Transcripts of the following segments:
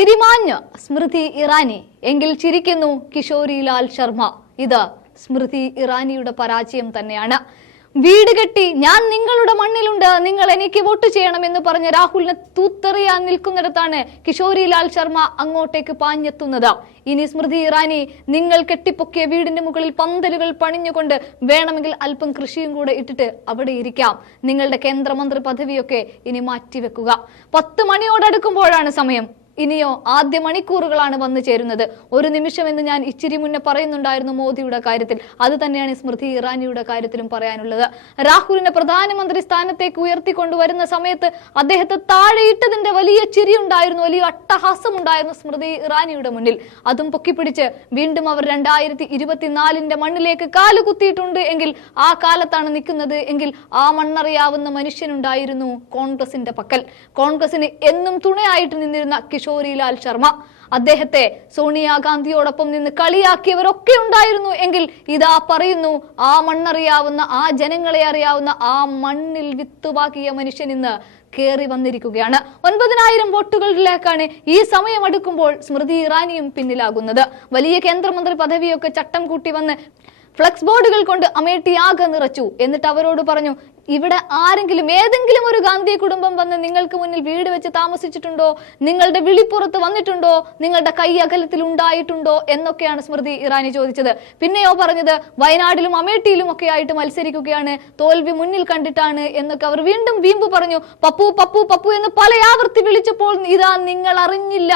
ചിരിമാഞ്ഞ് സ്മൃതി ഇറാനി എങ്കിൽ ചിരിക്കുന്നു കിഷോരി ലാൽ ശർമ്മ. ഇത് സ്മൃതി ഇറാനിയുടെ പരാജയം തന്നെയാണ്. വീട് കെട്ടി ഞാൻ നിങ്ങളുടെ മണ്ണിലുണ്ട്, നിങ്ങൾ എനിക്ക് വോട്ട് ചെയ്യണമെന്ന് പറഞ്ഞ രാഹുലിനെ തൂത്തെറിയാൻ നിൽക്കുന്നിടത്താണ് കിഷോരി ലാൽ ശർമ്മ അങ്ങോട്ടേക്ക് പാഞ്ഞെത്തുന്നത്. ഇനി സ്മൃതി ഇറാനി, നിങ്ങൾ കെട്ടിപ്പൊക്കിയ വീടിന്റെ മുകളിൽ പന്തലുകൾ പണിഞ്ഞുകൊണ്ട് വേണമെങ്കിൽ അല്പം കൃഷിയും കൂടെ ഇട്ടിട്ട് അവിടെ ഇരിക്കാം. നിങ്ങളുടെ കേന്ദ്രമന്ത്രി പദവിയൊക്കെ ഇനി മാറ്റിവെക്കുക. 10 മണിയോടടുക്കുമ്പോഴാണ് സമയം. ഇനിയോ ആദ്യ മണിക്കൂറുകളാണ് വന്നു ചേരുന്നത്. ഒരു നിമിഷം എന്ന് ഞാൻ ഇച്ചിരി മുന്നേ പറയുന്നുണ്ടായിരുന്നു മോദിയുടെ കാര്യത്തിൽ. അത് തന്നെയാണ് സ്മൃതി ഇറാനിയുടെ കാര്യത്തിലും പറയാനുള്ളത്. രാഹുലിനെ പ്രധാനമന്ത്രി സ്ഥാനത്തേക്ക് ഉയർത്തിക്കൊണ്ടുവരുന്ന സമയത്ത് അദ്ദേഹത്തെ താഴെയിട്ടതിന്റെ വലിയ ചിരി ഉണ്ടായിരുന്നു, വലിയ അട്ടഹാസം ഉണ്ടായിരുന്നു സ്മൃതി ഇറാനിയുടെ മുന്നിൽ. അതും പൊക്കിപ്പിടിച്ച് വീണ്ടും അവർ 2024 മണ്ണിലേക്ക് കാലുകുത്തിയിട്ടുണ്ട് എങ്കിൽ, ആ കാലത്താണ് നിൽക്കുന്നത് എങ്കിൽ, ആ മണ്ണറിയാവുന്ന മനുഷ്യനുണ്ടായിരുന്നു കോൺഗ്രസിന്റെ പക്കൽ. കോൺഗ്രസിന് എന്നും തുണയായിട്ട് നിന്നിരുന്ന കിഷോരി ലാൽ ശർമ്മ. അദ്ദേഹത്തെ സോണിയാഗാന്ധിയോടൊപ്പം നിന്ന് കളിയാക്കിയവരൊക്കെ ഉണ്ടായിരുന്നു എങ്കിൽ, ഇതാ പറയുന്നു, ആ മണ്ണറിയാവുന്ന, ആ ജനങ്ങളെ അറിയാവുന്ന, ആ മണ്ണിൽ വിത്തുവാക്കിയ മനുഷ്യൻ ഇന്ന് കേറി വന്നിരിക്കുകയാണ്. 9000 വോട്ടുകളിലേക്കാണ് ഈ സമയം അടുക്കുമ്പോൾ സ്മൃതി ഇറാനിയും പിന്നിലാകുന്നത്. വലിയ കേന്ദ്രമന്ത്രി പദവിയൊക്കെ ചട്ടം കൂട്ടി വന്ന് ഫ്ലക്സ് ബോർഡുകൾ കൊണ്ട് അമേഠി ആകെ നിറച്ചു. എന്നിട്ട് അവരോട് പറഞ്ഞു, ഇവിടെ ആരെങ്കിലും ഏതെങ്കിലും ഒരു ഗാന്ധി കുടുംബം വന്ന് നിങ്ങൾക്ക് മുന്നിൽ വീട് വെച്ച് താമസിച്ചിട്ടുണ്ടോ? നിങ്ങളുടെ വിളിപ്പുറത്ത് വന്നിട്ടുണ്ടോ? നിങ്ങളുടെ കൈ അകലത്തിൽ ഉണ്ടായിട്ടുണ്ടോ എന്നൊക്കെയാണ് സ്മൃതി ഇറാനി ചോദിച്ചത്. പിന്നെയോ പറഞ്ഞത്, വയനാട്ടിലും അമേഠിയിലും ഒക്കെ ആയിട്ട് മത്സരിക്കുകയാണ്, തോൽവി മുന്നിൽ കണ്ടിട്ടാണ് എന്നൊക്കെ അവർ വീണ്ടും വീമ്പ് പറഞ്ഞു. പപ്പു പപ്പു പപ്പു എന്ന് പല ആവർത്തി വിളിച്ചപ്പോൾ ഇതാ നിങ്ങൾ അറിഞ്ഞില്ല.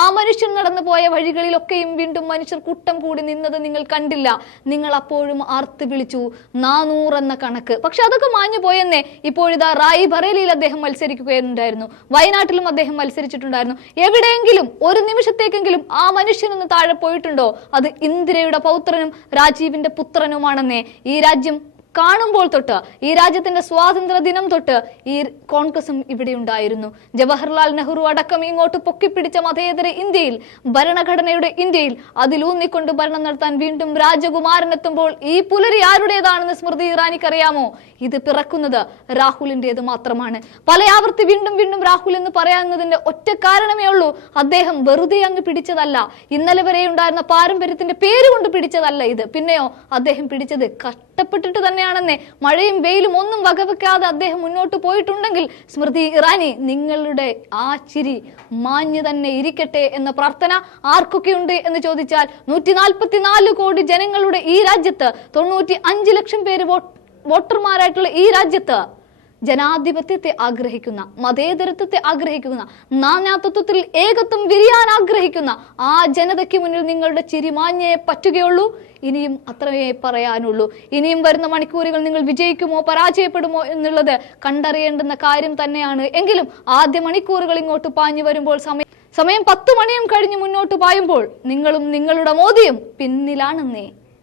ആ മനുഷ്യൻ നടന്നു പോയ വഴികളിലൊക്കെയും വീണ്ടും മനുഷ്യർ കൂട്ടം കൂടി നിന്നത് നിങ്ങൾ കണ്ടില്ല. നിങ്ങൾ അപ്പോഴും ആർത്ത് വിളിച്ചു 400 എന്ന കണക്ക്. പക്ഷെ അതൊക്കെ മാഞ്ഞു പോയെന്നേ. ഇപ്പോഴിതാ റായി ബറേലിയിൽ അദ്ദേഹം മത്സരിക്കുകയുണ്ടായിരുന്നു, വയനാട്ടിലും അദ്ദേഹം മത്സരിച്ചിട്ടുണ്ടായിരുന്നു. എവിടെയെങ്കിലും ഒരു നിമിഷത്തേക്കെങ്കിലും ആ മനുഷ്യനൊന്ന് താഴെ പോയിട്ടുണ്ടോ? അത് ഇന്ദിരയുടെ പൗത്രനും രാജീവിന്റെ പുത്രനുമാണെന്നേ. ഈ രാജ്യം കാണുമ്പോൾ തൊട്ട്, ഈ രാജ്യത്തിന്റെ സ്വാതന്ത്ര്യ ദിനം തൊട്ട് ഈ കോൺഗ്രസും ഇവിടെ ഉണ്ടായിരുന്നു. ജവഹർലാൽ നെഹ്റു അടക്കം ഇങ്ങോട്ട് പൊക്കിപ്പിടിച്ച മതേതര ഇന്ത്യയിൽ, ഭരണഘടനയുടെ ഇന്ത്യയിൽ അതിലൂന്നിക്കൊണ്ട് ഭരണം നടത്താൻ വീണ്ടും രാജകുമാരൻ എത്തുമ്പോൾ ഈ പുലരി ആരുടേതാണെന്ന് സ്മൃതി ഇറാനിക്ക് അറിയാമോ? ഇത് പിറക്കുന്നത് രാഹുലിന്റേത് മാത്രമാണ്. പല ആവർത്തി വീണ്ടും വീണ്ടും രാഹുൽ എന്ന് പറയാവുന്നതിന്റെ ഒറ്റ കാരണമേ ഉള്ളൂ, അദ്ദേഹം വെറുതെ അങ്ങ് പിടിച്ചതല്ല. ഇന്നലെ വരെ ഉണ്ടായിരുന്ന പാരമ്പര്യത്തിന്റെ പേര് കൊണ്ട് പിടിച്ചതല്ല ഇത്. പിന്നെയോ അദ്ദേഹം പിടിച്ചത് കഷ്ടപ്പെട്ടിട്ട് തന്നെ. മഴയും വെയിലും ഒന്നും വകവെക്കാതെ അദ്ദേഹം മുന്നോട്ട് പോയിട്ടുണ്ടെങ്കിൽ, സ്മൃതി ഇറാനി, നിങ്ങളുടെ ആ ചിരി മാഞ്ഞു തന്നെ ഇരിക്കട്ടെ എന്ന പ്രാർത്ഥന ആർക്കൊക്കെയുണ്ട് എന്ന് ചോദിച്ചാൽ, 144 കോടി ജനങ്ങളുടെ ഈ രാജ്യത്ത്, 95 ലക്ഷം പേര് വോട്ടർമാരായിട്ടുള്ള ഈ രാജ്യത്ത് ജനാധിപത്യത്തെ ആഗ്രഹിക്കുന്ന, മതേതരത്വത്തെ ആഗ്രഹിക്കുന്ന, നാനാത്വത്തിൽ ഏകത്വം വിരിയാൻ ആഗ്രഹിക്കുന്ന ആ ജനതയ്ക്ക് മുന്നിൽ നിങ്ങളുടെ ചിരി മാഞ്ഞേ പറ്റുകയുള്ളൂ. ഇനിയും അത്രയേ പറയാനുള്ളൂ. ഇനിയും വരുന്ന മണിക്കൂറുകൾ നിങ്ങൾ വിജയിക്കുമോ പരാജയപ്പെടുമോ എന്നുള്ളത് കണ്ടറിയേണ്ടുന്ന കാര്യം തന്നെയാണ്. എങ്കിലും ആദ്യ മണിക്കൂറുകൾ ഇങ്ങോട്ട് പാഞ്ഞു വരുമ്പോൾ, സമയം 10 മണിയും കഴിഞ്ഞ് മുന്നോട്ട് പായുമ്പോൾ, നിങ്ങളും നിങ്ങളുടെ മോദിയും പിന്നിലാണെന്നേ.